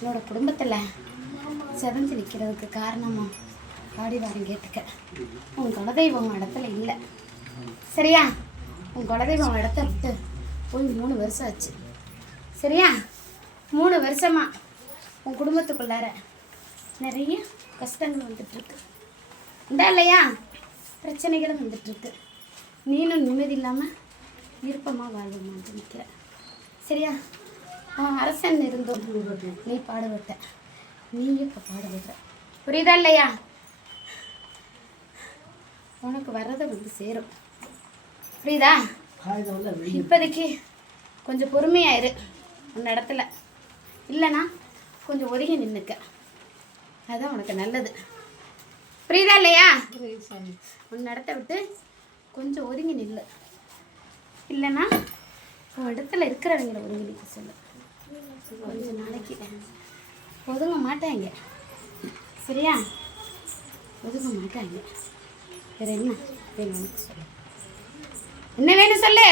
என்னோட குடும்பத்தில் செதஞ்சு நிற்கிறதுக்கு காரணமா ஆடி வாரம் கேட்டுக்க. உன் குலதெய்வம் இடத்துல இல்லை சரியா? உன் குலதெய்வம் இடத்த விட்டு போய் 3 வருஷம் ஆச்சு சரியா? 3 வருஷமா உன் குடும்பத்துக்குள்ளார நிறைய கஷ்டங்கள் வந்துட்டுருக்கு உண்டா இல்லையா? பிரச்சனைகளும் வந்துட்டுருக்கு. நீனும் நிம்மதி இல்லாமல் விருப்பமாக வாழ்வமான்னு நிற்கிற சரியா? அரசன் இருந்தோம் நீ பாடுபட்ட, நீயும் இப்போ பாடுபடுற. புரியுதா இல்லையா? உனக்கு வர்றதை வந்து சேரும். புரியுதா? இப்போதைக்கு கொஞ்சம் பொறுமையாயிரு உன் இடத்துல. இல்லைன்னா கொஞ்சம் ஒதுங்கி நின்றுக்க, அதுதான் உனக்கு நல்லது. புரியுதா இல்லையா? உன் இடத்த விட்டு கொஞ்சம் ஒதுங்கி நில்லு. இல்லைன்னா உன் இடத்துல இருக்கிறவங்களை ஒதுங்கி நிற்க சொல்லு. கொஞ்சம் நாளைக்கு ஒதுங்க மாட்டாங்க சரியா? ஒதுங்க மாட்டாங்க. வேற என்ன வேணும் சொல்லு? என்ன வேணும் சொல்லு?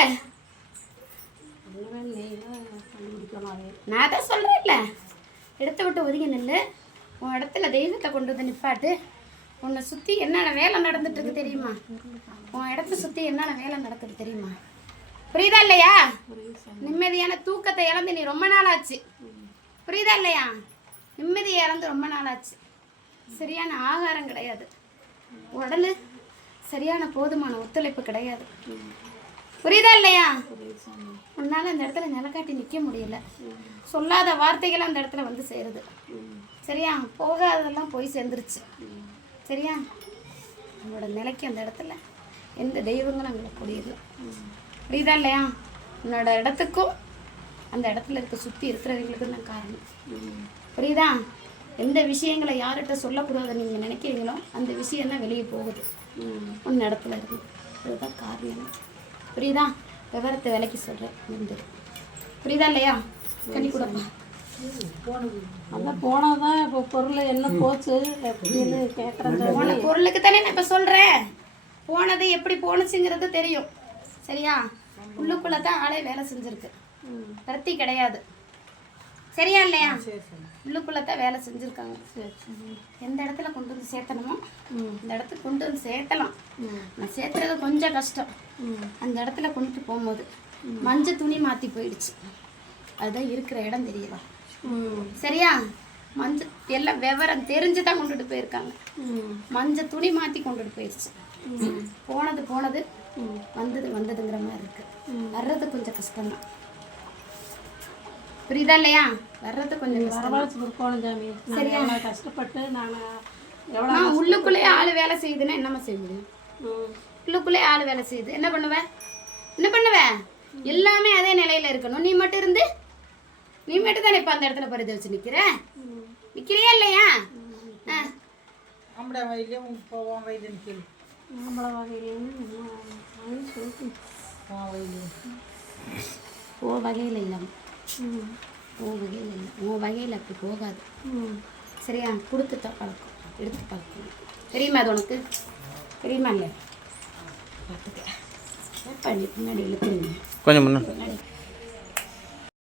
நான் தான் சொல்கிறேன்ல, இடத்த விட்டு ஒதுங்கி நில்லு. உன் இடத்துல தெய்வத்தை கொண்டு வந்து நிப்பாட்டு. உன்னை சுற்றி என்னென்ன வேலை நடந்துட்டுருக்கு தெரியுமா? உன் இடத்த சுற்றி என்னென்ன வேலை நடக்குது தெரியுமா? புரியுதா இல்லையா? நிம்மதியான தூக்கத்தை இழந்து நீ ரொம்ப நாள் ஆச்சு. புரியுதா இல்லையா? நிம்மதியை இழந்து ரொம்ப நாள் ஆச்சு. சரியான ஆகாரம் கிடையாது, உடல் சரியான போதுமான ஒத்துழைப்பு கிடையாது. புரியுதா இல்லையா? உன்னால் அந்த இடத்துல நிலக்காட்டி நிற்க முடியல. சொல்லாத வார்த்தைகள் அந்த இடத்துல வந்து சேருது சரியா? போகாததெல்லாம் போய் சேர்ந்துருச்சு சரியா? உன்னோட நிலைக்கு அந்த இடத்துல எந்த தெய்வங்களும் அங்கே கூடியதில்லை. புரியுதா இல்லையா? உன்னோட இடத்துக்கும் அந்த இடத்துல இருக்க சுற்றி இருக்கிறவங்களுக்கும் தான் காரணம். புரியுதா? எந்த விஷயங்களை யார்கிட்ட சொல்லக்கூடாது நீங்கள் நினைக்கிறீங்களோ அந்த விஷயம் தான் வெளியே போகுது உன் இடத்துல இருக்குது. அதுதான் காரணம். புரியுதா? விவரத்தை விலைக்கு சொல்கிறேன் நின்று. புரியுதா இல்லையா? கண்ணி கொடுப்பா. அதான் போனதான் இப்போ பொருள் என்ன போச்சு எப்படின்னு கேட்குறது. போன பொருளுக்கு தானே நான் இப்போ சொல்கிறேன். போனது எப்படி போணுச்சுங்கிறது தெரியும் சரியா? உள்ளுக்குள்ளே தான் ஆளே வேலை செஞ்சுருக்கு, பிரத்தி கிடையாது. சரியா இல்லையா? உள்ளுக்குள்ளே தான் வேலை செஞ்சுருக்காங்க. எந்த இடத்துல கொண்டு வந்து சேர்த்தணுமோ அந்த இடத்துக்கு கொண்டு வந்து சேர்த்தலாம். நான் சேர்த்துறது கொஞ்சம் கஷ்டம். அந்த இடத்துல கொண்டு போகும்போது மஞ்சள் துணி மாற்றி போயிடுச்சு. அதுதான் இருக்கிற இடம் தெரியல சரியா? மஞ்சள் எல்லாம் விவரம் தெரிஞ்சு தான் கொண்டுட்டு போயிருக்காங்க. மஞ்சள் துணி மாற்றி கொண்டுட்டு போயிடுச்சு. போனது போனது, வந்தது வந்ததுங்கிற மாதிரி இருக்கு. வர்றது கொஞ்சம் கஷ்டம்தான். புரியுதா இல்லையா? வர்றது கொஞ்சம் சரியா? கஷ்டப்பட்டு நான் உள்ளுக்குள்ளேயே ஆள் வேலை செய்யுதுன்னா என்னம்மா செய்ய முடியும்? உள்ளுக்குள்ளே ஆள் வேலை செய்யுது என்ன பண்ணுவேன்? என்ன பண்ணுவேன்? எல்லாமே அதே நிலையில இருக்கணும். நீ மட்டும் இருந்து நீ மட்டும் தானே இப்போ அந்த இடத்துல பரித வச்சு நிற்கிற. நிற்கிறியா இல்லையா? ஆம்பளை வயலையும் போவோம் வயலுன்னு கேள்வி. ஆம்பளை வகையிலையும் ஓ வகையில் இல்லாமல் ஓ வகையில் இல்லை. உன் வகையில் அப்படி போகாது சரியா? கொடுத்துட்டா பழக்கம், எடுத்து பழக்கம். தெரியுமா அது உனக்கு? தெரியுமா இல்லை? பார்த்துக்க பண்ணி முன்னாடி இழுத்துருங்க கொஞ்சம் முன்னாடி.